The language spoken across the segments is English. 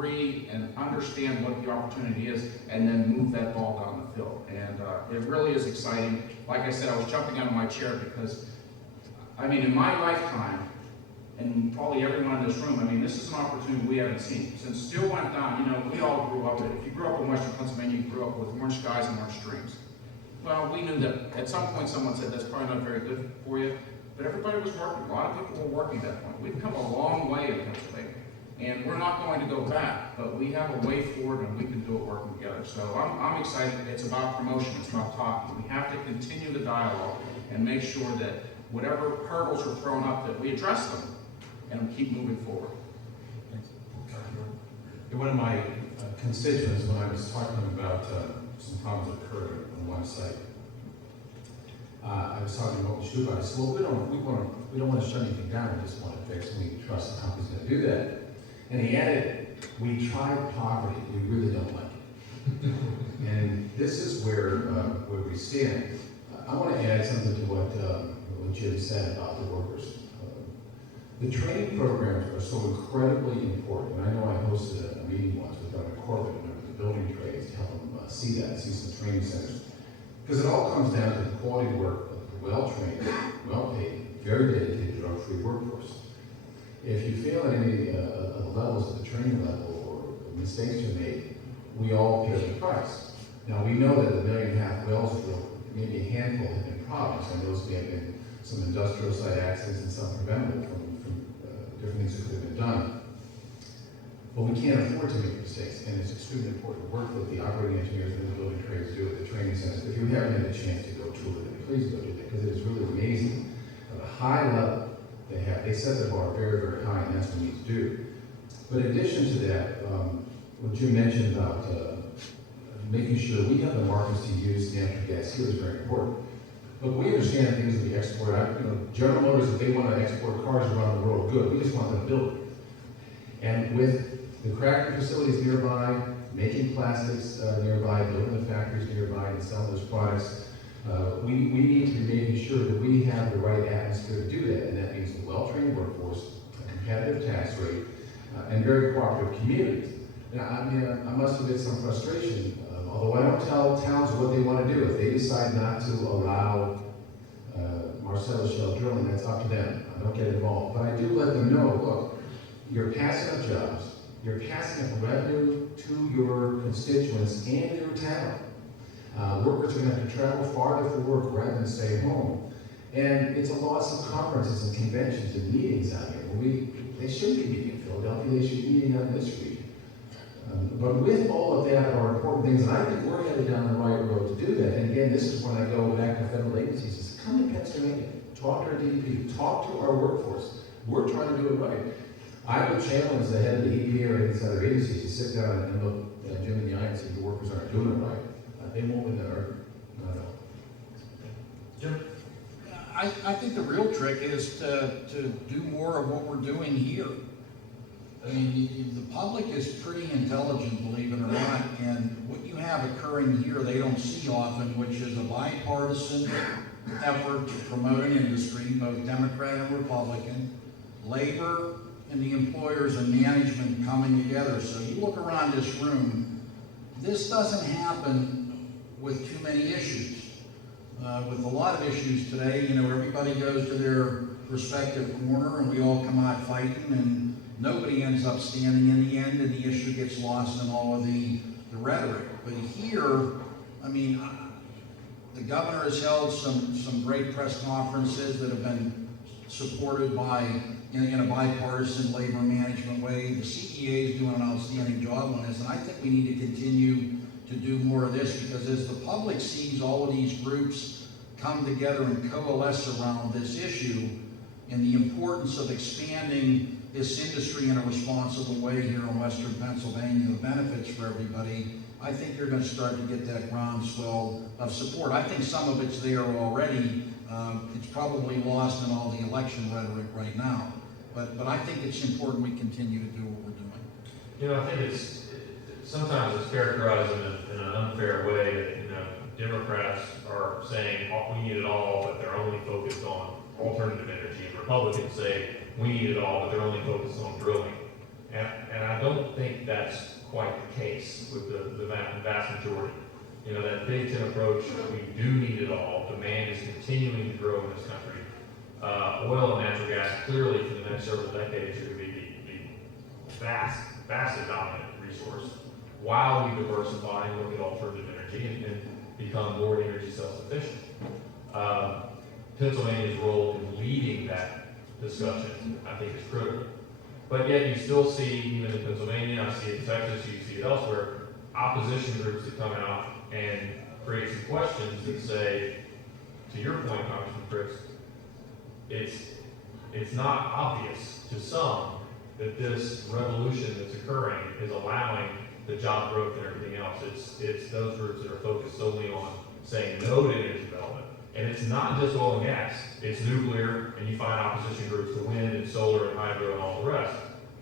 agree and understand what the opportunity is, and then move that ball down the field. And it really is exciting. Like I said, I was jumping out of my chair because, I mean, in my lifetime, and probably everyone in this room, I mean, this is an opportunity we haven't seen. Since steel went down, you know, we all grew up with it. If you grew up in Western Pennsylvania, you grew up with orange skies and orange streams. Well, we knew that at some point someone said that's probably not very good for you, but everybody was working. A lot of people were working at that point. We've come a long way in Pennsylvania, and we're not going to go back, but we have a way forward and we can do it working together. So I'm excited. It's about promotion, it's about talking. We have to continue the dialogue and make sure that whatever hurdles are thrown up, that we address them and keep moving forward. Thanks. One of my constituents, when I was talking about some problems that occurred on one site, I was talking about what we should do about it. I said, well, we don't want to shut anything down. We just want to fix, and we trust the company's going to do that. And he added, we tried poverty. We really don't like it. And this is where we stand. I want to add something to what Jim said about the workers. The training programs are so incredibly important. And I know I hosted a meeting once with Governor Corbett and with the building trades to help them see some training centers. Because it all comes down to the quality of work of the well-trained, well-paid, very dedicated, drug-free workforce. If you fail at any of the levels of the training level or mistakes are made, we all pay the price. Now we know that the 1.5 million wells drilled, maybe a handful have been problems, and those may have been some industrial site accidents and some preventable from different things that could have been done. But we can't afford to make mistakes, and it's extremely important work that the operating engineers and the building trades do at the training centers. If you haven't had a chance to go tour it, please go do that, because it is really amazing at a high level they have. They set the bar very, very high, and that's what we need to do. But in addition to that, what Jim mentioned about making sure we have the markets to use natural gas here is very important. Look, we understand things that we export. General Motors, if they want to export cars around the world, good. We just want them to build it. And with the cracking facilities nearby, making plastics nearby, building the factories nearby, and selling those products, we need to be making sure that we have the right atmosphere to do that. And that means a well-trained workforce, a competitive tax rate, and very cooperative communities. Now, I must admit some frustration. Although I don't tell towns what they want to do. If they decide not to allow Marcellus Shale drilling, that's up to them. I don't get involved. But I do let them know, look, you're passing up jobs, you're passing up revenue to your constituents and your town. Workers are going to have to travel farther for work rather than stay home. And it's a loss of conferences and conventions and meetings out here. They shouldn't be meeting in Philadelphia, they should be meeting out in this region. But with all of that are important things, and I think we're headed down the right road to do that. And again, this is when I go back to federal agencies. It's come to Pennsylvania, talk to our DEP, talk to our workforce. We're trying to do it right. I would challenge the head of the EPA or these other agencies to sit down and look Jim in the eye and see the workers aren't doing it right. They won't win that argument. Not at all. Jim? I think the real trick is to do more of what we're doing here. I mean, the public is pretty intelligent, believe it or not, and what you have occurring here they don't see often, which is a bipartisan effort to promote an industry, both Democrat and Republican, labor and the employers and management coming together. So you look around this room, this doesn't happen with too many issues. With a lot of issues today, everybody goes to their respective corner and we all come out fighting and nobody ends up standing in the end, and the issue gets lost in all of the rhetoric. But here, I mean, the governor has held some great press conferences that have been supported by, in a bipartisan labor management way. The CEA is doing an outstanding job on this, and I think we need to continue to do more of this, because as the public sees all of these groups come together and coalesce around this issue and the importance of expanding this industry in a responsible way here in Western Pennsylvania, the benefits for everybody, I think you're going to start to get that groundswell of support. I think some of it's there already. It's probably lost in all the election rhetoric right now. But I think it's important we continue to do what we're doing. I think sometimes it's characterized in an unfair way that, Democrats are saying we need it all, but they're only focused on alternative energy. And Republicans say we need it all, but they're only focused on drilling. And I don't think that's quite the case with the vast majority. You know, that Big Ten approach, we do need it all. Demand is continuing to grow in this country. Oil and natural gas, clearly for the next several decades, are going to be the vastly dominant resource, while we diversify and look at alternative energy and become more energy self-sufficient. Pennsylvania's role in leading that discussion, I think, is critical. But yet you still see, even in Pennsylvania, I see it in Texas, you see it elsewhere, opposition groups that come out and create some questions that say, to your point, Congressman Critz, it's not obvious to some that this revolution that's occurring is allowing the job growth and everything else. It's those groups that are focused solely on saying no to energy development. And it's not just oil and gas, it's nuclear, and you find opposition groups to wind and solar and hydro and all the rest.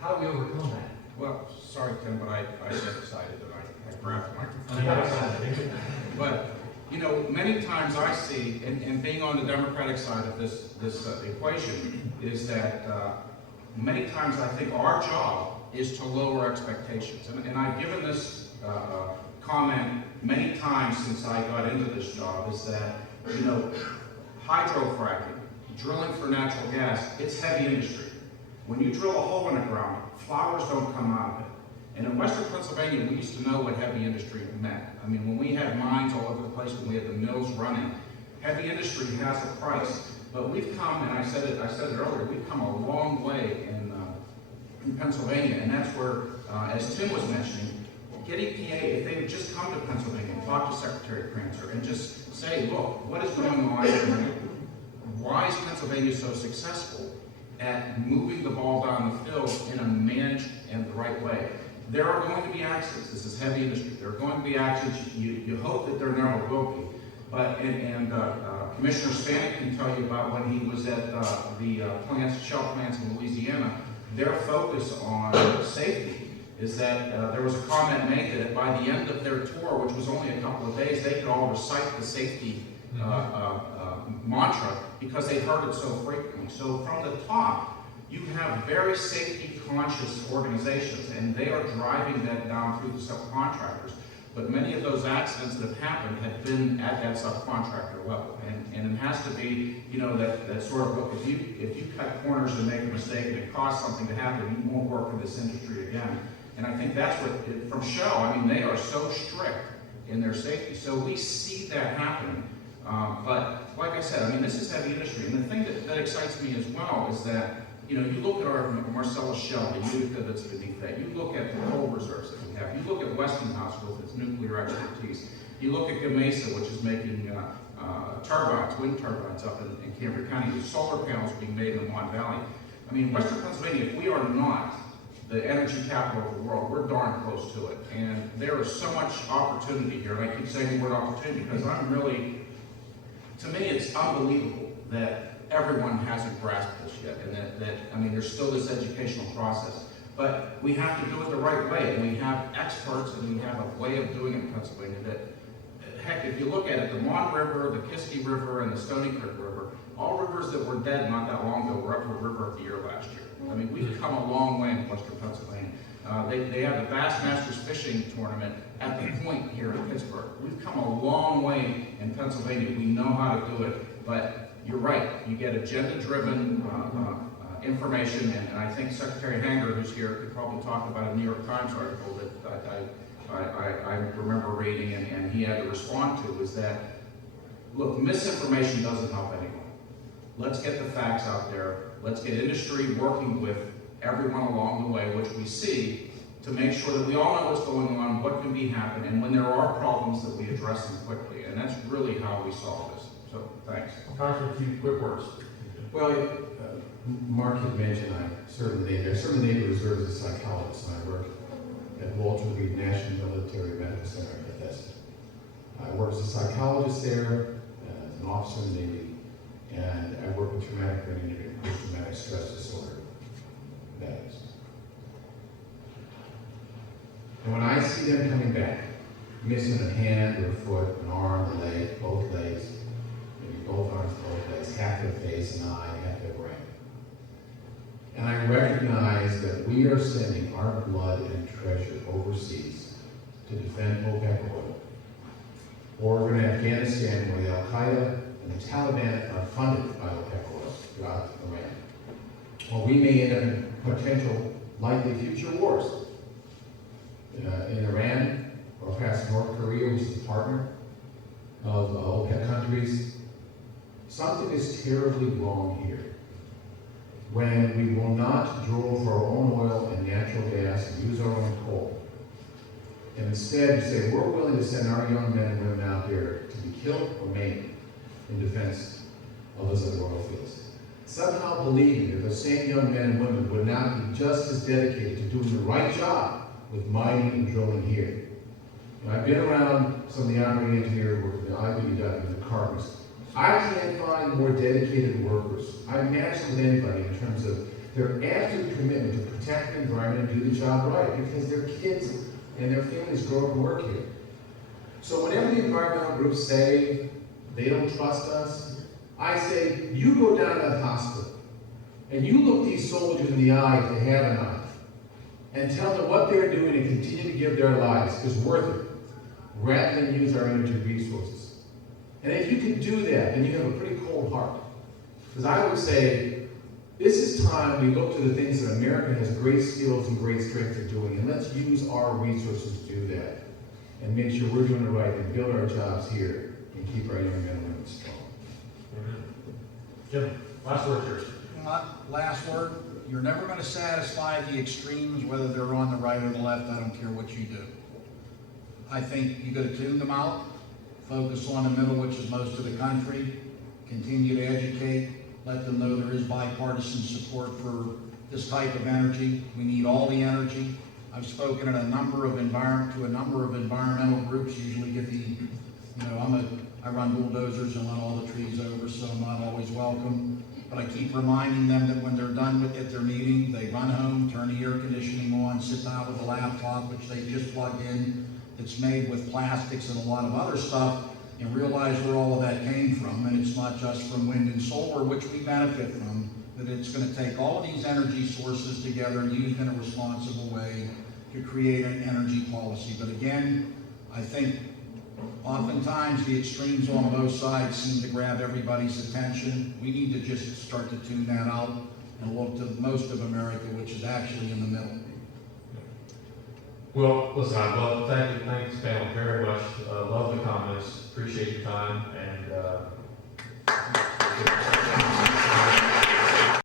How do we overcome that? Well, sorry, Tim, but I get excited that I grabbed the microphone. You got excited. But, you know, many times I see, and being on the Democratic side of this equation, is that many times I think our job is to lower expectations. And I've given this comment many times since I got into this job, is that, you know, hydrofracking, drilling for natural gas, it's heavy industry. When you drill a hole in the ground, flowers don't come out of it. And in Western Pennsylvania, we used to know what heavy industry meant. I mean, when we had mines all over the place, when we had the mills running, heavy industry has a price. But we've come, and I said it earlier, we've come a long way in Pennsylvania, and that's where, as Tim was mentioning, get EPA, if they would just come to Pennsylvania and talk to Secretary Prancer and just say, look, what is going on? Why is Pennsylvania so successful at moving the ball down the field in a managed and the right way? There are going to be accidents. This is heavy industry. There are going to be accidents. You hope that there never will be. But Commissioner Spanik can tell you about when he was at the shell plants in Louisiana. Their focus on safety is that there was a comment made that by the end of their tour, which was only a couple of days, they could all recite the safety mantra because they heard it so frequently. So from the top, you have very safety-conscious organizations, and they are driving that down through the subcontractors. But many of those accidents that have happened have been at that subcontractor level, and it has to be, you know, that sort of look. If you cut corners and make a mistake and it caused something to happen, you won't work in this industry again. And I think that's what from Shell. I mean, they are so strict in their safety, so we see that happening. But like I said, I mean, this is heavy industry, and the thing that excites me as well is that, you know, you look at our Marcellus Shale, the Utica that's beneath that. You look at the coal reserves that we have. You look at Westinghouse with its nuclear expertise. You look at Gamesa, which is making turbines, wind turbines up in Cambria County. The solar panels being made in the Mon Valley. I mean, Western Pennsylvania, if we are not the energy capital of the world, we're darn close to it. And there is so much opportunity here. And I keep saying the word opportunity because I'm really, to me, it's unbelievable that everyone hasn't grasped this yet, and that I mean, there's still this educational process. But we have to do it the right way, and we have experts, and we have a way of doing it in Pennsylvania that, heck, if you look at it, the Mon River, the Kiski River, and the Stony Creek River, all rivers that were dead not that long ago were up for River of the Year last year. I mean, we've come a long way in Western Pennsylvania. They have the Bassmasters Fishing Tournament at the Point here in Pittsburgh. We've come a long way in Pennsylvania. We know how to do it, but you're right. You get agenda-driven information, and I think Secretary Hanger, who's here, could probably talk about a New York Times article that I remember reading, and he had to respond to, is that, look, misinformation doesn't help anyone. Let's get the facts out there. Let's get industry working with everyone along the way, which we see, to make sure that we all know what's going on, what can be happening, and when there are problems that we address them quickly. And that's really how we solve this. So, thanks. Congressman, a few quick words. Well, Mark had mentioned I served in the Navy Reserves as a psychologist, and I worked at Walter Reed National Military Medical Center in Bethesda. I worked as a psychologist there, as an officer in the Navy, and I worked with traumatic brain injury and post-traumatic stress disorder veterans. And when I see them coming back, missing a hand or a foot, an arm, a leg, both legs, maybe both arms, both legs, half their face, an eye, half their brain, And I recognize that we are sending our blood and treasure overseas to defend OPEC oil. Or we're going to Afghanistan where the Al-Qaeda and the Taliban are funded by OPEC oil throughout Iran. Or we may end up in potential likely future wars in Iran or perhaps North Korea, which is a partner of OPEC countries. Something is terribly wrong here when we will not draw for our own oil and natural gas and use our own coal. And instead say we're willing to send our young men and women out there to be killed or maimed in defense of those other oil fields. Somehow believing that those same young men and women would not be just as dedicated to doing the right job with mining and drilling here. And I've been around some of the operating engineer work, the IBEW, the carpenters. I can't find more dedicated workers. I match them with anybody in terms of their absolute commitment to protect the environment and do the job right because their kids and their families grow up and work here. So whenever the environmental groups say they don't trust us, I say, you go down to that hospital and you look these soldiers in the eye if they have a knife and tell them what they're doing and continue to give their lives is worth it rather than use our energy resources. And if you can do that, then you have a pretty cold heart. Because I would say, this is time we look to the things that America has great skills and great strength at doing, and let's use our resources to do that and make sure we're doing it right and build our jobs here and keep our young men and women strong. Jim, last word yours. Last word, you're never going to satisfy the extremes, whether they're on the right or the left. I don't care what you do. I think you got to tune them out, focus on the middle, which is most of the country, continue to educate, let them know there is bipartisan support for this type of energy. We need all the energy. I've spoken at a number of environmental groups, usually get I run bulldozers and run all the trees over, so I'm not always welcome. But I keep reminding them that when they're done with their meeting, they run home, turn the air conditioning on, sit down with a laptop, which they just plug in, that's made with plastics and a lot of other stuff, and realize where all of that came from. And it's not just from wind and solar, which we benefit from, but it's going to take all of these energy sources together and used in a responsible way to create an energy policy. But again, I think oftentimes the extremes on both sides seem to grab everybody's attention. We need to just start to tune that out and look to most of America, which is actually in the middle. Well, listen, thanks panel very much. Love the comments, appreciate your time, and